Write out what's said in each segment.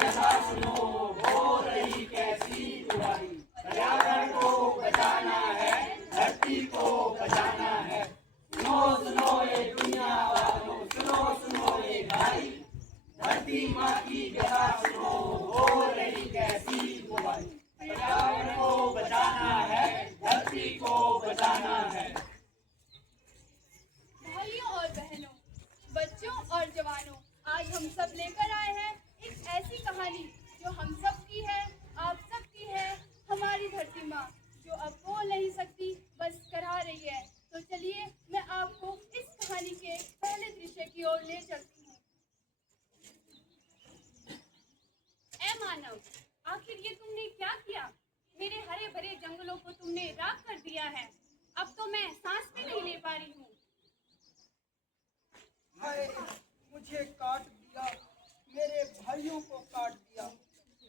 व्यथा सुनो, हो रही कैसी बुराई। पर्यावरण को बचाना है, धरती को बचाना है। सुनो सुनो ये दुनिया वालों, सुनो सुनो ये भाई, धरती माँ की व्यथा सुनो, हो रही कैसी बुराई। पर्यावरण को बचाना है, धरती को बचाना है। भाइयों और बहनों, बच्चों और जवानों, आज हम सब लेकर आए हैं एक ऐसी कहानी जो हम सब की है, आप सब की है। हमारी धरती माँ जो अब बोल नहीं सकती, बस करा रही है। तो चलिए मैं आपको इस कहानी के पहले दृश्य की ओर ले चलती हूँ। ऐ मानव, आखिर ये तुमने क्या किया? मेरे हरे भरे जंगलों को तुमने राख कर दिया है। अब तो मैं सांस भी नहीं ले पा रही हूँ। हाय, मुझे काट दिया, मेरे भाइयों को काट दिया।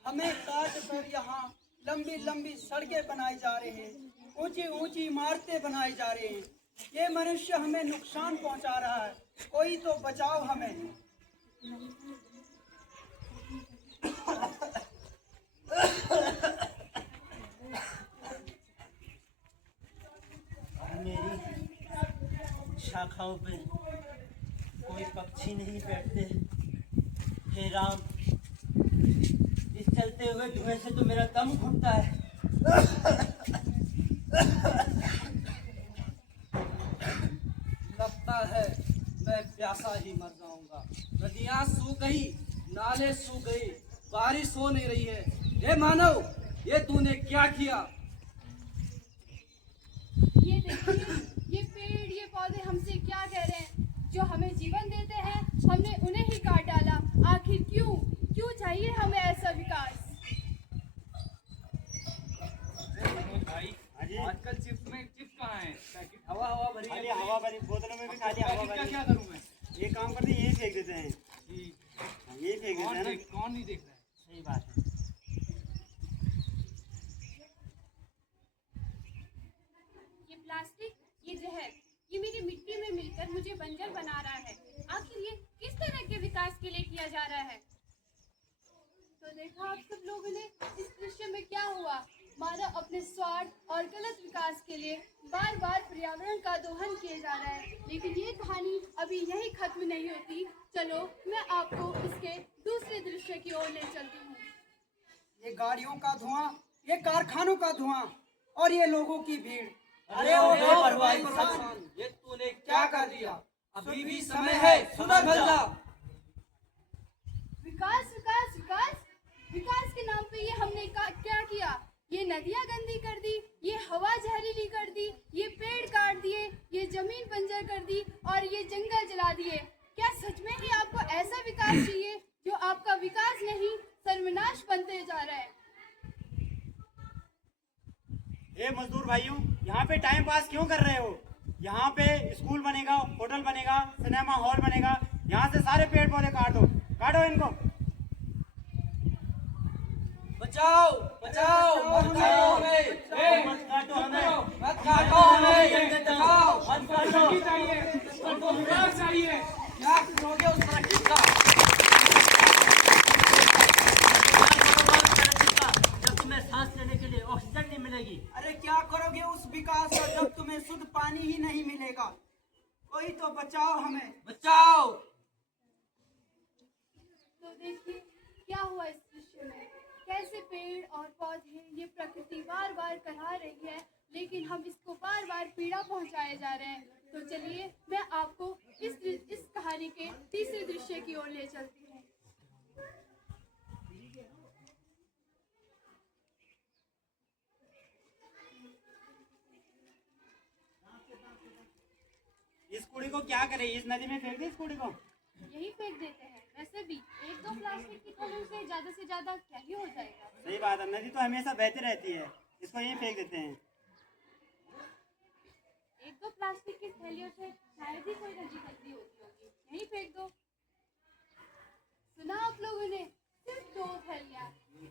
हमें काट कर यहाँ लंबी लंबी सड़कें बनाई जा रही हैं, ऊंची ऊंची इमारतें बनाई जा रही हैं। ये मनुष्य हमें नुकसान पहुंचा रहा है, कोई तो बचाओ हमें। मेरी शाखाओं पे कोई पक्षी नहीं बैठते। हे राम, इस चलते हुए धुएं से तो मेरा दम घुटता है। लगता है मैं प्यासा ही मर जाऊंगा। नदियां सूख गई, नाले सूख गई, बारिश हो नहीं रही है। हे मानव, ये तूने क्या किया? ये देखिए, ये पेड़, ये पौधे हमसे क्या कह रहे हैं? जो हमें जीवन देते हैं, हमने उन्हें ही काट डाला। आखिर क्यों? क्यों चाहिए हमें ऐसा विकास? भाई, आजकल चिप्स में चिप्स कहाँ है? पैकेट हवा भरी है। खाली हवा भरी बोतलों में भी खाली हवा भरी। क्या करूँ मैं? ये काम करते यही फेंक देते हैं। यही फेंक देते हैं ना। कौन नहीं देख रहा है? सही बात है। ये प्लास्टिक, ये जहर, ये मेरी मिट्टी में मिलकर मुझे बंजर बना रहा है। आखिर ये किस तरह के विकास के लिए किया जा रहा है? तो देखा आप सब लोगों ने इस दृश्य में क्या हुआ। मानव अपने स्वार्थ और गलत विकास के लिए बार बार पर्यावरण का दोहन किए जा रहा है। लेकिन ये कहानी अभी यही खत्म नहीं होती। चलो मैं आपको इसके दूसरे दृश्य की ओर ले चलती हूँ। ये गाड़ियों का धुआं, ये कारखानों का धुआं और ये लोगों की भीड़। अरे ओ बेपरवाह इंसान, ये तूने क्या कर दिया? अभी भी समय है, सुधर जा। विकास विकास विकास विकास के नाम पे ये हमने क्या किया? ये नदियाँ गंदी कर दी, ये हवा जहरीली कर दी, ये पेड़ काट दिए, ये जमीन बंजर कर दी और ये जंगल जला दिए। क्या सच में ही आपको ऐसा विकास चाहिए जो आपका विकास नहीं, सर्वनाश बनते जा रहा है? ए मजदूर भाइयों, यहाँ पे टाइम पास क्यों कर रहे हो? यहाँ पे स्कूल बनेगा, होटल बनेगा, सिनेमा हॉल बनेगा। यहाँ से सारे पेड़ पौधे काट दो, काटो इनको। बचाओ, बचाओ, मत काटो हमें। मत काटो हमें, मत काटो हमें। बचाओ, मत काटो। चाहिए। क्या करोगे उस तरक्की का? जब तुम्हें सांस लेने के लिए ऑक्सीजन नहीं मिलेगी। अरे क्या करोगे उस विकास का जब तुम्हें शुद्ध पानी ही नहीं मिलेगा? कोई तो बचाओ हमें। बचाओ। तो देखिए क्या हुआ इस दृश्य में। कैसे पेड़ और पौधे, ये प्रकृति बार बार कहा रही है, लेकिन हम इसको बार बार पीड़ा पहुंचाए जा रहे हैं। तो चलिए मैं आपको इस कहानी के तीसरे दृश्य की ओर ले चलती हूँ। इस कूड़े को क्या करें? इस नदी में फेंक दे इस कूड़े को। यही फेंक देते हैं। वैसे भी एक दो प्लास्टिक की थैलियों से ज्यादा क्या ही हो जाएगा। सही बात है, नदी तो हमेशा बहती रहती है, इसको यहीं फेंक देते हैं। एक दो प्लास्टिक की थैलियों से शायद ही कोई नदी गंदी होगी। यहीं फेंक दो। सुना आप लोगों ने? सिर्फ 2 थैलियाँ।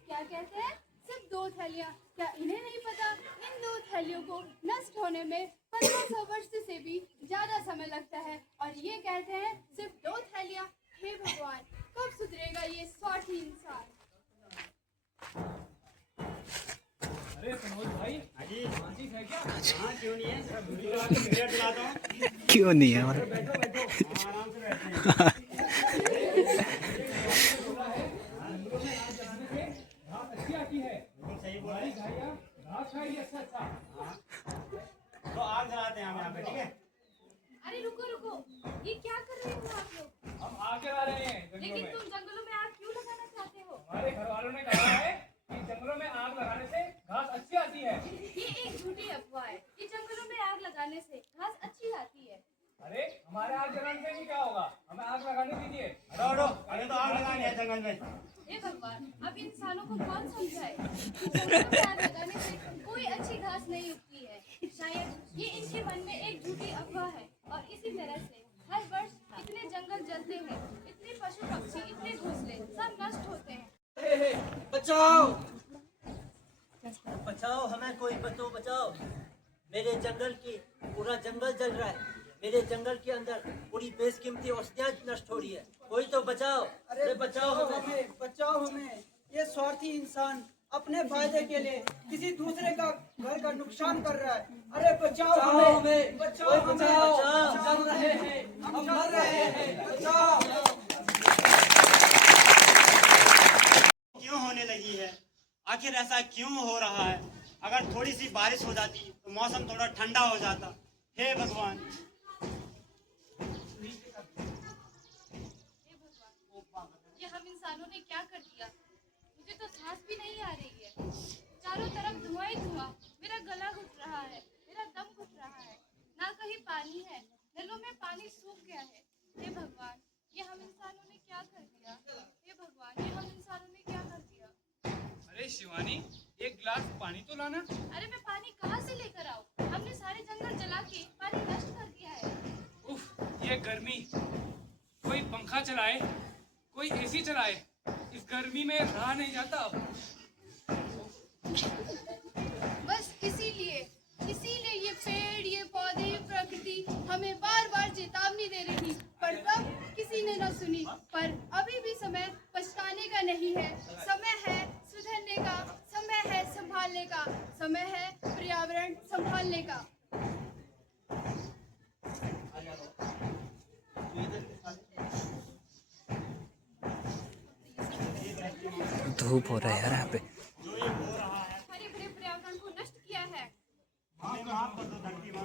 क्या कहते हैं? सिर्फ 2 थैलियाँ। क्या इन्हें नहीं पता इन 2 थैलियों को नष्ट होने में 1500 वर्ष से भी ज्यादा समय लगता है, और ये कहते हैं सिर्फ 2 थैलियाँ। हे भगवान, कब सुधरेगा ये स्वार्थी इंसान? हाँ क्यों नहीं है, जरा वीडियो लगा के सिगरेट दिलाता हूँ। क्यों नहीं है और आराम से बैठते हैं। सही बोल रहे हैं। तो आग जलाते हैं हम यहाँ पे, ठीक है? अरे रुको रुको, ये क्या कर रहे हो आप लोग? हम आग जला रहे हैं जंगलों लेकिन में। तुम जंगलों में आग क्यों लगाना चाहते हो? हमारे घर वालों ने कहा है कि जंगलों में आग लगाने से घास अच्छी आती है। ये एक झूठी अफवाह है कि जंगलों में आग लगाने से घास अच्छी आती है। अरे हमारे आग जलाने से नहीं क्या होगा, हमें आग लगाने दीजिए। हटो, अरे तो आग लगानी है जंगल में। हे भगवान, अब इंसानों को कौन समझाए? जंगलों में आग लगाने से कोई अच्छी घास नहीं उगती है। शायद ये इनके मन में एक झूठी अफवाह है और इसी तरह से हर वर्ष इतने जंगल जलते हैं, इतने पशु पक्षी, इतने घोंसले सब नष्ट होते हैं। बचाओ। बचाओ हमें, कोई बचाओ। मेरे जंगल की पूरा जंगल जल रहा है। मेरे जंगल के अंदर पूरी बेशकीमती औषधियाँ नष्ट हो रही है। कोई तो बचाओ। अरे बचाओ हमें। बचाओ हमें। ये स्वार्थी इंसान अपने फायदे के लिए किसी दूसरे का घर का नुकसान कर रहा है। अरे बचाओ हमें, बचाओ हमें, जल रहे हैं, हम मर रहे हैं, बचाओ। क्यों होने लगी है? आखिर ऐसा क्यों हो रहा है? अगर थोड़ी सी बारिश हो जाती तो मौसम थोड़ा ठंडा हो जाता। हे भगवान, ये हम इंसानों ने क्या कर दिया? मुझे तो सांस भी नहीं आ रही है। चारों तरफ धुआं ही धुआं। मेरा गला घुट रहा है, मेरा दम घुट रहा है। ना कहीं पानी है, नलों में पानी सूख गया है। हे भगवान, ये हम इंसानों ने क्या कर दिया? हे भगवान, ये हम इंसानों ने क्या कर दिया? अरे शिवानी, एक गिलास पानी तो लाना। अरे मैं पानी कहाँ से लेकर आऊँ? हमने सारे जंगल जला के पानी नष्ट कर दिया है। उफ, ये गर्मी। कोई पंखा चलाए, कोई एसी चलाए। इस गर्मी में रहा नहीं जाता अब। बस इसीलिए ये पेड़, ये पौधे, ये प्रकृति हमें बार बार चेतावनी दे रही थी, पर तब किसी ने न सुनी। पर अभी भी समय पछताने का नहीं है। समय है सुधरने का, समय है संभालने का, समय है पर्यावरण संभालने का। धूप हो रहा है यार यहाँ पे। जो ये हो रहा है, हरे भरे पर्यावरण को नष्ट किया है। हमें माफ कर दो धरती माँ।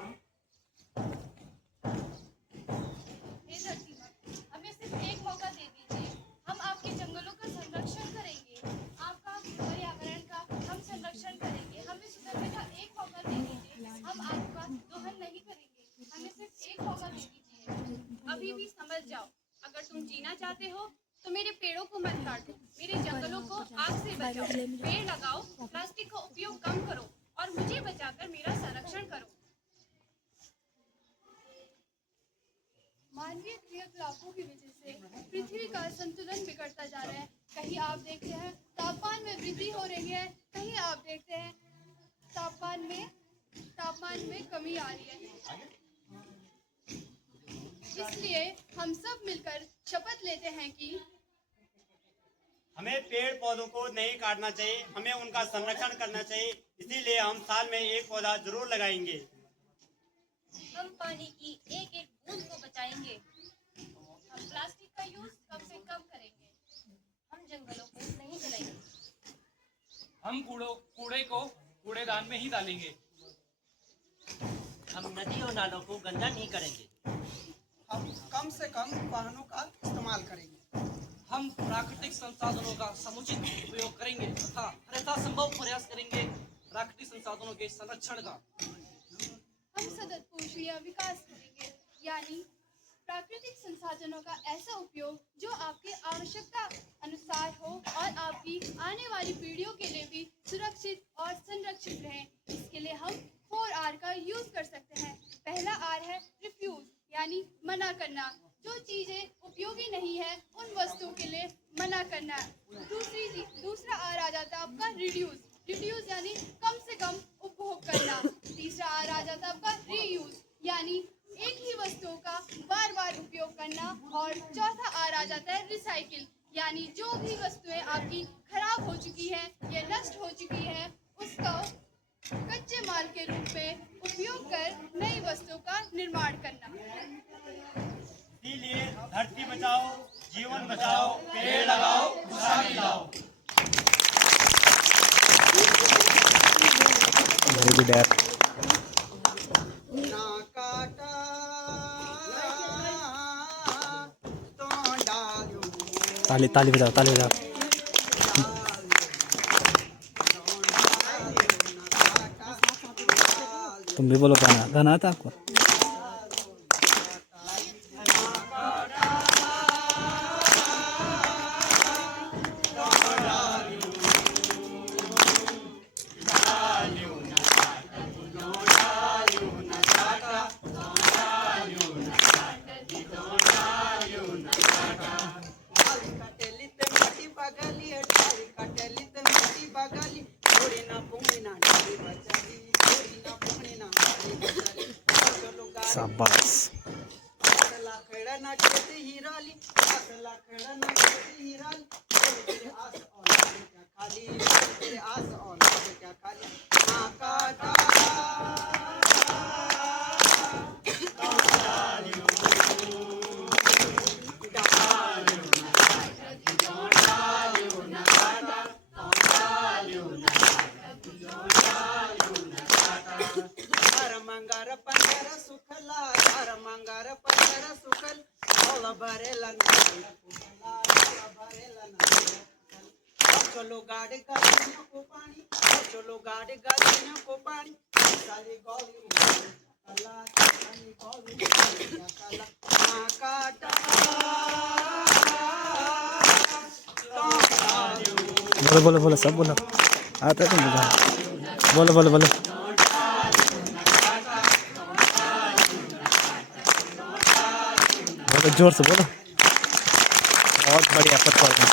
हे धरती माँ, हमें सिर्फ एक मौका दे दीजिए। हम आपके जंगलों का संरक्षण करेंगे, आपका पर्यावरण का हम संरक्षण करेंगे। हमें सुधरने का एक मौका दे दीजिए। हम आपका दोहन नहीं करेंगे, हमें सिर्फ एक मौका दे दीजिए। अभी भी समझ जाओ, अगर तुम जीना चाहते हो तो मेरे पेड़ों को मत काटो, मेरे जंगलों को आग से बचाओ, पेड़ लगाओ, प्लास्टिक का उपयोग कम करो और मुझे बचाकर मेरा संरक्षण करो। मानवीय क्रियाकलापों की वजह से पृथ्वी का संतुलन बिगड़ता जा रहा है। कहीं आप देखते हैं तापमान में वृद्धि हो रही है, कहीं आप देखते हैं तापमान में कमी आ रही है। इसलिए हम सब मिलकर शपथ लेते हैं कि हमें पेड़ पौधों को नहीं काटना चाहिए, हमें उनका संरक्षण करना चाहिए। इसीलिए हम साल में एक पौधा जरूर लगाएंगे। हम पानी की एक एक बूंद को बचाएंगे। हम प्लास्टिक का यूज कम से कम करेंगे। हम जंगलों को नहीं जलाएंगे। हम कूड़े को कूड़ेदान में ही डालेंगे। हम नदी और नालों को गंदा नहीं करेंगे। हम कम से कम वाहनों का इस्तेमाल करेंगे। हम प्राकृतिक संसाधनों का समुचित उपयोग करेंगे तथा यथासंभव प्रयास करेंगे प्राकृतिक संसाधनों के संरक्षण का। हम सततपोषणीय विकास करेंगे, यानी प्राकृतिक संसाधनों का ऐसा उपयोग जो आपकी आवश्यकता अनुसार हो और आपकी आने वाली पीढ़ियों के लिए भी सुरक्षित और संरक्षित रहे। इसके लिए हम 4R का यूज कर सकते हैं। पहला R है रिफ्यूज, यानी मना करना। जो चीजें उपयोगी नहीं है उन वस्तुओं के लिए मना करना। दूसरा R आ जाता है आपका रिड्यूस यानी कम से कम उपभोग करना। तीसरा R आ जाता है आपका रीयूज, यानी एक ही वस्तुओं का बार बार उपयोग करना। और चौथा R आ जाता है रिसाइकिल, यानी जो भी वस्तुएं आपकी खराब हो चुकी है या नष्ट हो चुकी है उसका कच्चे माल के रूप में बचाओ, पेड़ लगाओ, खुशहाली लाओ। वेरी गुड यार। ना काटा तो डालो, ताली ताली बजाओ, ताली बजाओ। तुम भी बोलो गाना, गाना आता आपको? कटेली ते मटी बगली, डाली कटेली ते मटी बगली, थोड़ी ना पुंगनी ना डाली बचली, थोड़ी ना पुंगनी ना डाली बचली। चलो गाड़ी शाबाश। असला खेड़ा ना खेती हिराली, असला खेड़ा ना खेती हिराली, तेरे आस औलाद क्या खाली, तेरे आस औलाद क्या खाली। हाँ काटा मंगार पंजर सुखला, मंगार पंजर सुखल, ओला भरेला नाला फुटला, ओला भरेला नाला। चलो गाड़ी गाड़ियों को पानी, चलो गाड़ी गाड़ियों को पानी, सारी गौली कला, सारी गौली कला। हाँ काटा बोलो बोलो बोलो, सब बोलो, आता है तुम गाना। बोलो बोलो बोलो। बोलो जोर से बोलो। बहुत बढ़िया परफॉर्मेंस।